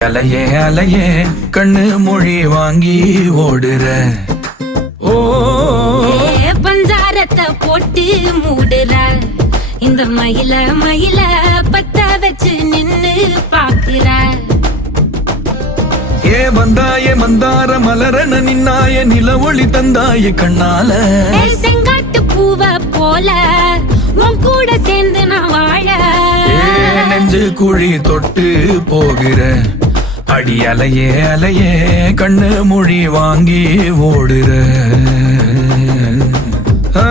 அலையே அலையே கண்ணு மொழி வாங்கி ஓடுற ஓ பஞ்சாரத்தை போட்டு மூடுற இந்த மயில மயில பத்த வச்சு நின்னு பாக்குற ஏ வந்தாயே மந்தார மலரன நின்னாய நில ஒளி தந்தாய கண்ணால செங்காட்டு பூவ போல உன் கூட சேர்ந்து நான் வாழ நெஞ்சு குழி தொட்டு போகிற அடி அலையே அலையே கண்ணு மொழி வாங்கி ஓடுற ஆ